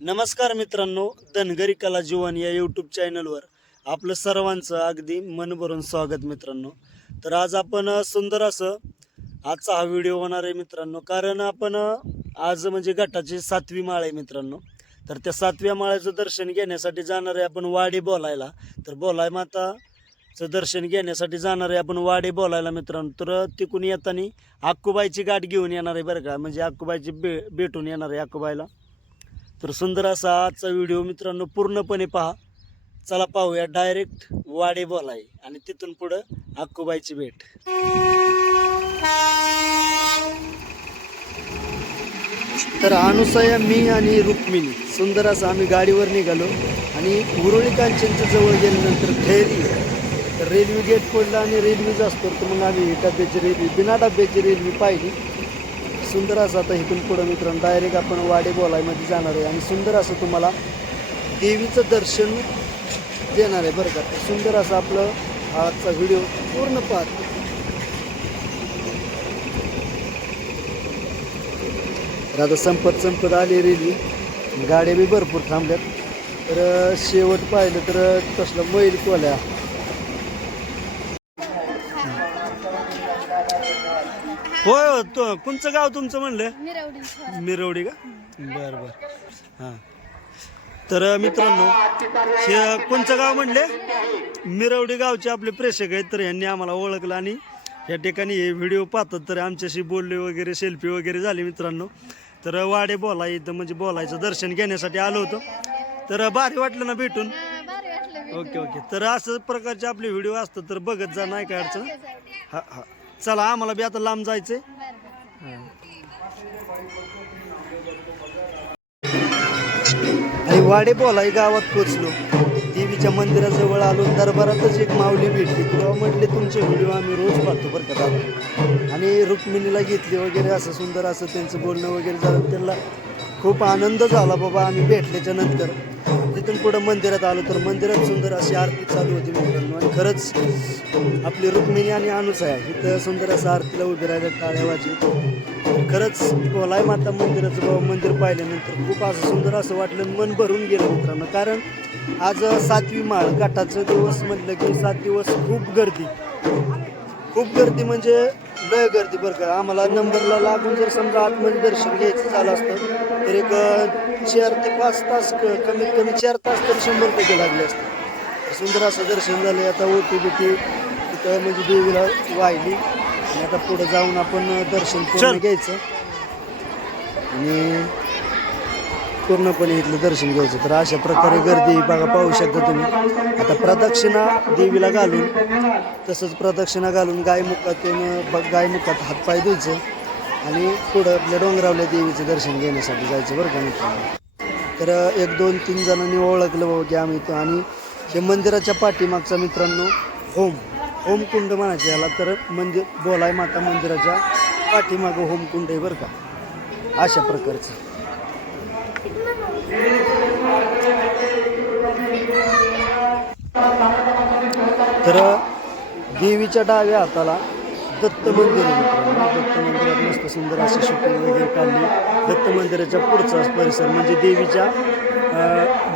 नमस्कार मित्रांनो धनगरी कला जीवन या यूट्यूब चॅनलवर आपलं सर्वांचं अगदी मन भरून स्वागत मित्रांनो. तर आज आपण सुंदर असं आजचा हा व्हिडिओ होणार आहे मित्रांनो. कारण आपण आज म्हणजे गटाची सातवी माळ आहे मित्रांनो. तर त्या सातव्या माळ्याचं दर्शन घेण्यासाठी जाणार आहे आपण वाडी बोलायला. तर बोलाय माताचं दर्शन घेण्यासाठी जाणार आहे आपण वाडी बोलायला मित्रांनो. तर तिकून येताना अक्कूबाईची गाठ घेऊन येणार आहे बरं का. म्हणजे अक्कूबाईची बे भेटून येणार आहे अक्कूबाईला तर सुंदर असा आजचा व्हिडिओ मित्रांनो पूर्णपणे पहा. चला पाहूया डायरेक्ट वाडे बोलाय. आणि तिथून पुढं अक्कूबाईची भेट. तर अनुसया मी आणि रुक्मिणी. सुंदर असं आम्ही गाडीवर निघालो. आणि उरुळी कांचनच्या जवळ गेल्यानंतर फेरी. तर रेल्वे गेट पडला आणि रेल्वेच असतो तर मग आम्ही डब्याची रेल्वे बिना डब्याची रेल्वे पाहिली. सुंदर असं आता इथून पुढं मित्रांनो डायरेक्ट आपण वाडे बोलायमध्ये जाणार आहे. आणि सुंदर असं तुम्हाला देवीचं दर्शन देणार आहे बरं का. सुंदर असं आपलं आजचा व्हिडिओ पूर्ण पाहत. आता संपत संपत आली रेली गाड्या बी भरपूर थांबल्यात. तर शेवट पाहिलं तर कसलं मैल कोल्या. होय हो तो कोणचं गाव तुमचं म्हणलं? मिरवडी. का? बर बर. हां. तर मित्रांनो हे कोणचं गाव म्हणले? मिरवडी गावचे आपले प्रेक्षक आहेत तर यांनी आम्हाला ओळखलं आणि या ठिकाणी हे व्हिडिओ पाहतात तर आमच्याशी बोलले वगैरे सेल्फी वगैरे झाली मित्रांनो. तर वाडे बोलाय इथं म्हणजे बोलायचं दर्शन घेण्यासाठी आलो होतो. तर भारी वाटलं ना भेटून? भारी वाटलं भेटून. ओके. ओके तर असं प्रकारचे आपले व्हिडिओ असतात तर बघत जा नाही काय अडचण. हा हा. चला आम्हाला बी आता लांब जायचंय. वाडे बोलाई गावात पोचलो. देवीच्या मंदिराजवळ आलो दरबारातच एक माऊली भेटली. तेव्हा म्हटले तुमचे व्हिडिओ आम्ही रोज पाहतो बरं का दादा. आणि रुक्मिणीला घेतली वगैरे असं सुंदर असं त्यांचं बोलणं वगैरे झालं. त्यांना खूप आनंद झाला बाबा आम्ही भेटल्याच्या नंतर. तिथून पुढं मंदिरात आलो तर मंदिरात सुंदर अशी आरती चालू होती मित्रांनो. आणि खरंच आपली रुक्मिणी आणि अनुस आहे इथं सुंदर असं आरतीला उभी राहिलं टाळ्या खरंच कोलाय माता मंदिराचं बाबा मंदिर पाहिल्यानंतर खूप असं सुंदर असं वाटलं मन भरून गेलं मित्रांनो. कारण आज सातवी माळ घाटाचं दिवस म्हटलं की सात दिवस खूप गर्दी. खूप गर्दी म्हणजे लय गर्दी बरं का. आम्हाला नंबरला लागून जर समजा आतमध्ये दर्शन घ्यायचं झालं असतं तर एक चार ते पाच तास कमीत कमी चार तास तर शंभर टक्के लागले असते. सुंदर असं दर्शन झालं आता ओटी बिटी तिथं म्हणजे देवीला वाहिली. आणि आता पुढे जाऊन आपण दर्शन घ्यायचं. आणि पूर्णपणे इथलं दर्शन घ्यायचं. तर अशा प्रकारे गर्दी बघा पाहू शकता तुम्ही. आता प्रदक्षिणा देवीला घालून तसंच प्रदक्षिणा घालून गायमुखातून गायमुखात हातपाय धुयचं आणि पुढं आपल्या डोंगरावल्या देवीचं दर्शन घेण्यासाठी जायचं बरं का मित्रांनो. तर एक दोन तीन जणांनी ओळखलं बाबा की आम्ही इथं. आणि हे मंदिराच्या पाठीमागचा मित्रांनो होम होमकुंड म्हणायचे याला. तर मंदिर बोलाय माता मंदिराच्या पाठीमागं होमकुंड आहे बरं का. अशा प्रकारचं. तर देवीच्या डाव्या हाताला दत्त मंदिर दत्त मंदिरात मस्त सुंदर अशी शूटिंग वगैरे काढली. दत्त मंदिराच्या पुढचा परिसर म्हणजे देवीच्या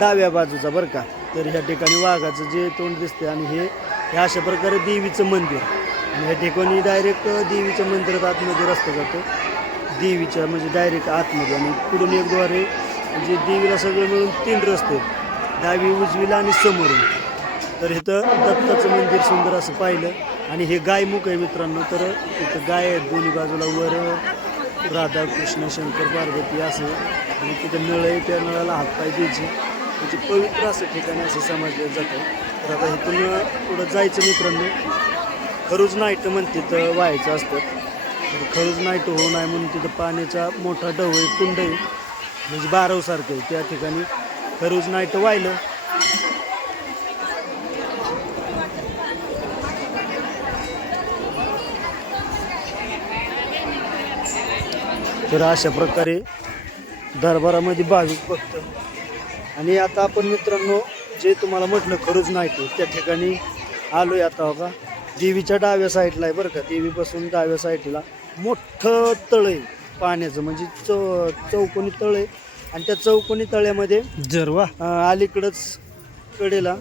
डाव्या बाजूचा बरं का. तर ह्या ठिकाणी वाघाचं जे तोंड दिसते आणि हे हे अशा प्रकारे देवीचं मंदिर आणि ह्या ठिकाणी डायरेक्ट देवीच्या मंदिरात आतमध्ये रस्ता जातो. देवीच्या म्हणजे डायरेक्ट आतमध्ये आणि पुढून एक द्वारे म्हणजे देवीला सगळं मिळून तीन रस्ते डावी उजवीला आणि समोरून. तर इथं दत्ताचं मंदिर सुंदर असं पाहिलं. आणि हे गायमुख आहे मित्रांनो. तर इथं गाय आहेत दोन्ही बाजूला वर. राधा कृष्ण शंकर पार्वती असं. आणि तिथं नळ आहे त्या नळाला हातपाय द्यायचे. म्हणजे पवित्र असं ठिकाणी असं समजलं जातं. तर आता इथून पुढं जायचं मित्रांनो. खरूज नाईट म्हणते तर व्हायचं असतं. तर खरूज नाईट होऊ नये म्हणून तिथं पाण्याचा मोठा डव आहे कुंड आहे. म्हणजे बारवसारखं त्या ठिकाणी खरूज नाईट वाहिलं. तर अशा प्रकारे दरबारामध्ये भाविक भक्त आणि आता आपण मित्रांनो जे तुम्हाला म्हटलं खरंच नाही त्या ठिकाणी आलोय आता हो बघा देवीच्या डाव्या साईडला आहे बरं का? देवीपासून डाव्या साईडला मोठं तळ आहे. पाण्याचं. म्हणजे चौ चौकोनी तळ. आहे आणि त्या चौकोनी तळ्यामध्ये जरवा अं, अलीकडंच कडेला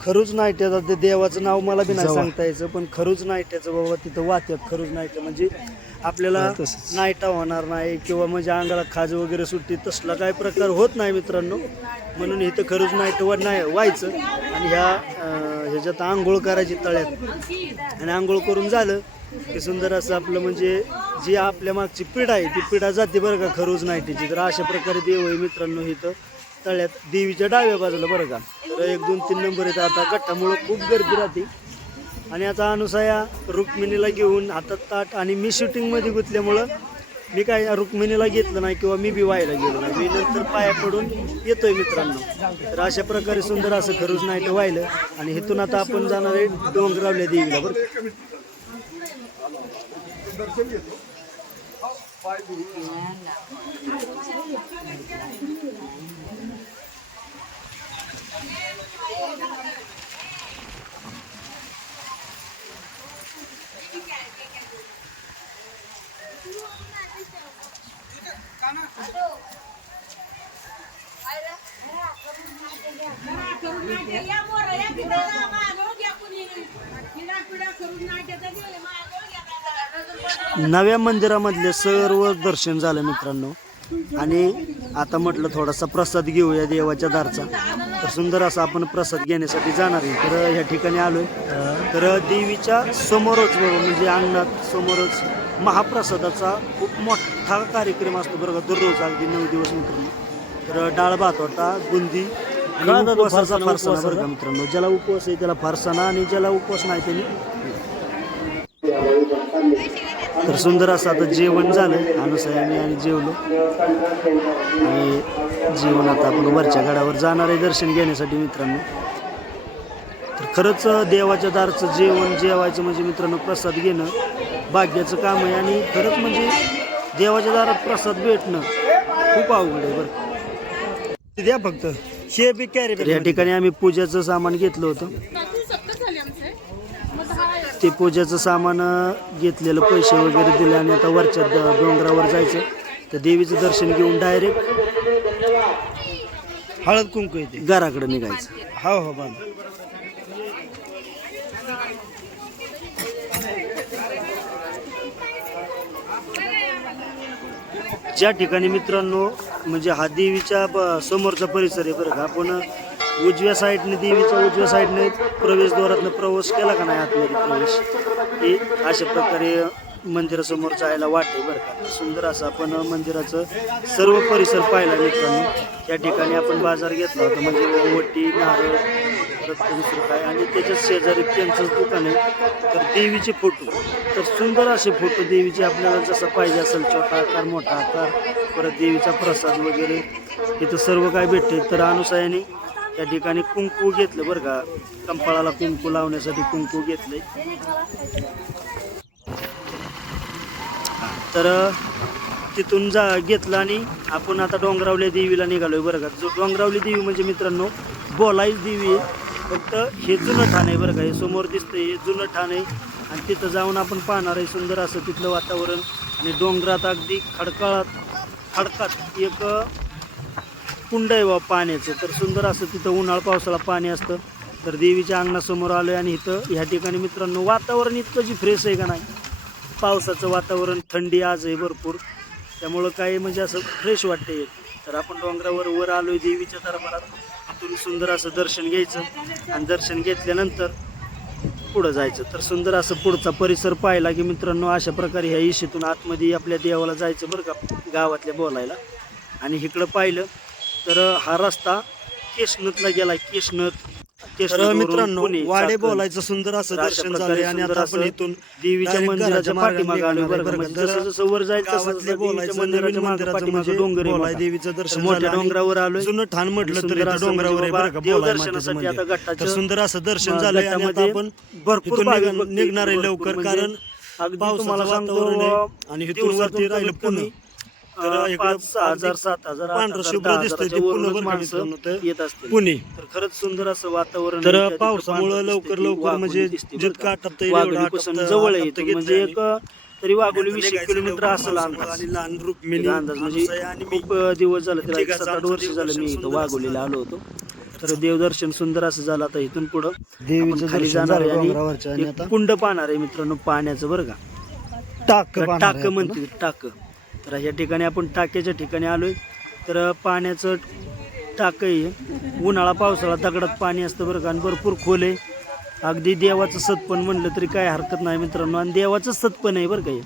खरूज नाईट्याचं ते देवाचं नाव मला बी नाही जवा. सांगता यायचं पण खरूज नाईट्याचं बाबा तिथं वात्यात खरूज नाईट्या म्हणजे आपल्याला हा, तसंच. नाईटा होणार नाही किंवा म्हणजे अंगाला खाज वगैरे सुट्टी तसला काय प्रकार होत नाही मित्रांनो. म्हणून इथं खरूज नाईट वर नाही व्हायचं. आणि ह्या अं, त्याच्यात आंघोळ करायची तळ्यात. आणि आंघोळ करून झालं की सुंदर असं आपलं म्हणजे जी आपल्या मागची पिढा आहे ती पिढा जाते बरं का खरूच नाही तिची तर अशा प्रकारे देव आहे मित्रांनो इथं तळ्यात. देवीच्या डाव्या बाजूला बरं का. तर एक दोन तीन नंबर येतं आता. गट्टामुळं खूप गर्दी राहते. आणि आता अनुसया रुक्मिणीला घेऊन हातात ताट आणि मी शूटिंगमध्ये गुंतल्यामुळं मी काय रुक्मिणीला घेतलं नाही किंवा मी बी व्हायला गेलो नाही. मी नंतर पाया पडून येतोय मित्रांनो. तर अशा प्रकारे सुंदर असं घरूच नाही तर व्हायलं. आणि इथून आता आपण जाणार आहे डोंगरावल्या देवीला. बरं नव्या मंदिरामधले सर्व दर्शन झालं मित्रांनो. आणि आता म्हटलं थोडासा प्रसाद घेऊया देवाच्या दारचा. तर सुंदर असा आपण प्रसाद घेण्यासाठी जाणार आहे. तर ह्या ठिकाणी आलोय. तर देवीच्या समोरच म्हणजे अंगणात समोरच महाप्रसादाचा खूप मोठा कार्यक्रम असतो बरं का दररोज अगदी नऊ दिवस मित्रांनो. तर डाळ भात होता बुंदी आणि उपवासाचा फारसाना बरं? का मित्रांनो. ज्याला उपवास आहे त्याला फारसाना आणि ज्याला उपवास नाही त्यांनी तर सुंदर असं आता जेवण झालं अनुसयाने आणि जेवलो. आणि जेवण आता आपण वरच्या गडावर जाणार आहे दर्शन घेण्यासाठी मित्रांनो. तर खरंच देवाच्या दारचं जेवण जेवायचं म्हणजे मित्रांनो प्रसाद घेणं भाग्याचं काम आहे आणि खरंच म्हणजे देवाच्या दारात प्रसाद भेटणं खूप अवघड आहे बरं. द्या फक्त. हे बी कॅरी या ठिकाणी आम्ही पूजेचं सामान घेतलं होतं. ते पूजेचं सामान घेतलेलं पैसे वगैरे दिले आणि आता वरच्या डोंगरावर जायचं. तर देवीचं दर्शन घेऊन डायरेक्ट हळद कुंकू येते. घराकडे निघायचं. हो हो बांध ज्या ठिकाणी मित्रांनो म्हणजे हा देवीच्या ब- समोरचा परिसर आहे बरं का. आपण उजव्या साईडने देवीच्या उजव्या साईडने प्रवेशद्वारातनं प्रवेश केला का नाही आतमध्ये प्रवेश? हे अशा प्रकारे मंदिरासमोर जायला वाटे बरं का. सुंदर असं आपण मंदिराचं सर्व परिसर पाहिला मित्रांनो. त्या ठिकाणी आपण बाजार घेतला होता. म्हणजे वटी नारळ परत दुसरं काय आणि त्याच्या शेजारी त्यांचंच दुकान आहे. तर देवीचे फोटो तर सुंदर असे फोटो देवीचे आपल्याला जसं पाहिजे असेल छोटा आकार मोठा आकार परत देवीचा प्रसाद वगैरे. इथं सर्व काय भेटते. तर अनुसायाने त्या ठिकाणी कुंकू घेतलं बरं का. कंपाळाला कुंकू लावण्यासाठी कुंकू घेतलंय. तर तिथून जा घेतलं आणि आपण आता डोंगरावल्या देवीला निघालोय बरं का. जो डोंगरावली देवी म्हणजे मित्रांनो बोलाईच देवी आहे. फक्त हे जुनं ठाण आहे बरं का. हे समोर दिसतंय हे जुनं ठाण आहे. आणि तिथं जाऊन आपण पाहणार आहे सुंदर असं तिथलं वातावरण. आणि डोंगरात अगदी खडकाळात खडकात एक कुंड आहे बा पाण्याचं. तर सुंदर असं तिथं उन्हाळ पावसाळा पाणी असतं. तर देवीच्या अंगणासमोर आलो आहे आणि इथं ह्या ठिकाणी मित्रांनो वातावरण इतकं जी फ्रेश आहे का नाही. पावसाचं वातावरण थंडी आज आहे भरपूर. त्यामुळं काही म्हणजे असं फ्रेश वाटते तर आपण डोंगरावर वर आलो आहे देवीच्या दरबारात. तिथून सुंदर असं दर्शन घ्यायचं. आणि दर्शन घेतल्यानंतर पुढं जायचं. तर सुंदर असं पुढचा परिसर पाहिला की मित्रांनो अशा प्रकारे ह्या इशेतून आतमध्ये आपल्या देवाला जायचं बरं का गावातल्या बोलायला. आणि इकडं पाहिलं तर हा रस्ता केशनतला गेला केशनत तर मित्रांनो वाडे. बोलायचं सुंदर असं दर्शन झालंय आणि आता आपण इथून देवीच्या मंदिराच्या पाठीमागे. जसं जसं वर जाईल तसं बोलायचं मंदिराच्या म्हणजे डोंगर बोलाय. देवीचं दर्शन मोठ्या झालं डोंगरावर आलोय जुनं ठाण म्हटलं तर डोंगरावर आहे म्हणजे बरं का देवदर्शनासाठी आता तर सुंदर असं दर्शन झालंय आणि आता आपण भरपूर निघणार आहे लवकर म्हणजे कारण अगदी पावसाचं तुम्हाला सांगतो वातावरण आहे आणि इथून वरती राहिलं पुणे तर इकडं पाच सहा हजार सात हजार आठ पांढरं हजार, शुभ्र दहा दिसतंय ते हजाराच्या पुणे वरूनच बरं का माणसं मित्रांनो ते येत असतील पुणे तर खरंच सुंदर असं वातावरण तर आहे. त्या तिथं पावसामुळं पांढरं लवकर दिसतंय, लवकर वाघोली म्हणजे दिसते बरं जितकं का. आटपता येईल एवढं वाघोलीपासून आटपतं- जवळ आहे आटपतं इथून. म्हणजे घेतलंय एक तरी वाघोली वीस निघायचं किलोमीटर असेल अंदाज आणि लहान रुक्मिणी अंदाज म्हणजे आणि मी खूप अ, दिवस झाले त्याला एक सात आठ आमचं वर्ष झालं मी इथं सुंदर वाघोलीला आलो होतो तर देवदर्शन सुंदर असं झालं आता इथून पुढं देवीचं आपण खाली दर्शन जाणार आहे झालं डोंगरावरचं आणि आणि एक आता? कुंड पाहणार आहे मित्रांनो पाण्याचं बरं का टाक टाक. म्हणते टाक तर या ठिकाणी आपण टाक्याच्या ठिकाणी आलोय. तर पाण्याचं टाक आहे. उन्हाळा पावसाळा दगडात पाणी असतं बरं का आणि भरपूर खोल आहे. अगदी देवाचं सतपण म्हणलं तरी काय हरकत नाही मित्रांनो आणि देवाचं सतपण आहे बरं का हे.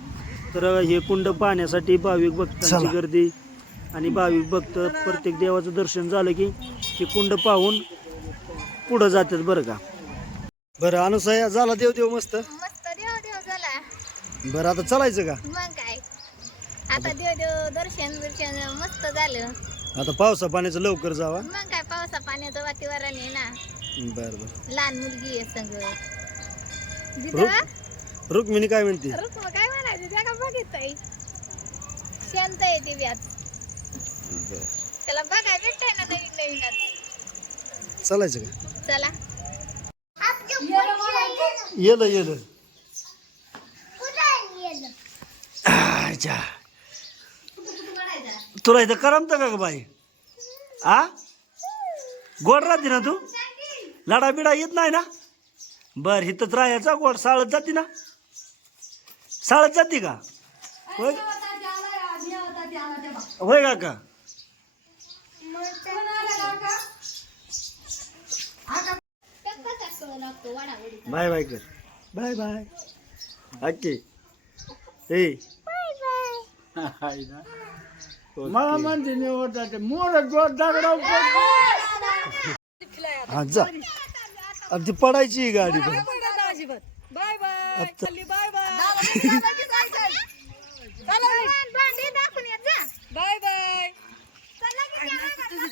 तर हे कुंड पाहण्यासाठी भाविक भक्तांची. गर्दी आणि भाविक भक्त प्रत्येक देवाचं दर्शन झालं की हे कुंड पाहून पुढं जातात बरं का. बरं अनुसया झाला देव देव मस्त? मस्त देव देव झाला. बरं आता चालायचं का? काय? आता देव देव दर्शन दर्शन मस्त झालं. आता पावसा पाण्याचं लवकर जावा. मग काय पावसा पाण्याचं वातावरण आहे ना. बरं बरं. लहान मुलगी आहे संग रुक- दिदा रुक्मिणी काय म्हणते? रुक्म काय म्हणायचं? त्या का बघितय शांत आहे ती व्यात त्याला बघाय भेटतंय ना नवीन नवीनच चालायचं का? चला. येलं येलं. आजा. तुला इथं करमत का ग बाई? आ? गोड राहते ना तू? लडा बिडा येत नाही ना? बर इथंच राहायचा गोड. साळत जाते ना? साळत जाते का? होय? होय काका बाय बाय कर. Bye bye. ओके ए. मला म्हणते मी होता मोर दगडाव हा जा. अरे ती पडायची ही गाडी पण. भांडी दाखवून येत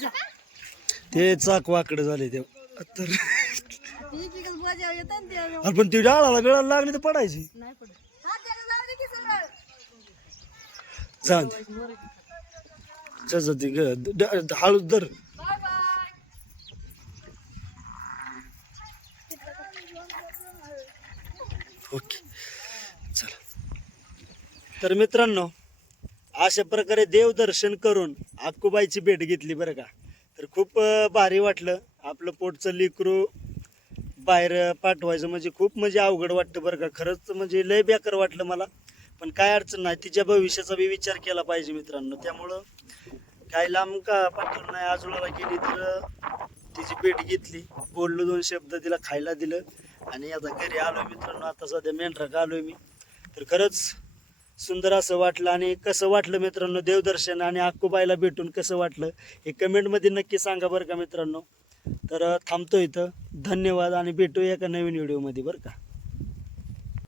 जा. ते चाक वाकडं झाले ते. तर अरे पण ती डाळाला बिळाला लागली तर पडायची. चांद जसं ती ग धर. ओके. चला. तर मित्रांनो अशा प्रकारे देवदर्शन करून अक्कूबाईची भेट घेतली बरं का. तर खूप भारी वाटलं. आपलं पोटचं लिकरू बाहेर पाठवायचं म्हणजे खूप म्हणजे अवघड वाटतं बरं का. खरंच म्हणजे लय बेकार वाटलं मला. पण काय अडचण नाही तिच्या भविष्याचा बी विचार केला पाहिजे मित्रांनो. त्यामुळं काय लांब का पाठवलं नाही आजोळाला गेली तर तिची भेट घेतली. बोललो दोन शब्द तिला खायला दिलं. आणि आता घरी आलो मित्रांनो. आता सध्या मेंढरा आलो मी. तर खरंच सुंदर असं वाटलं आणि कसं वाटलं मित्रांनो देवदर्शन आणि अक्कूबाईला भेटून कसं वाटलं हे कमेंटमध्ये नक्की सांगा बरं का मित्रांनो. तर थांबतो इथं. धन्यवाद आणि भेटूया एका नवीन व्हिडिओमध्ये बरं का.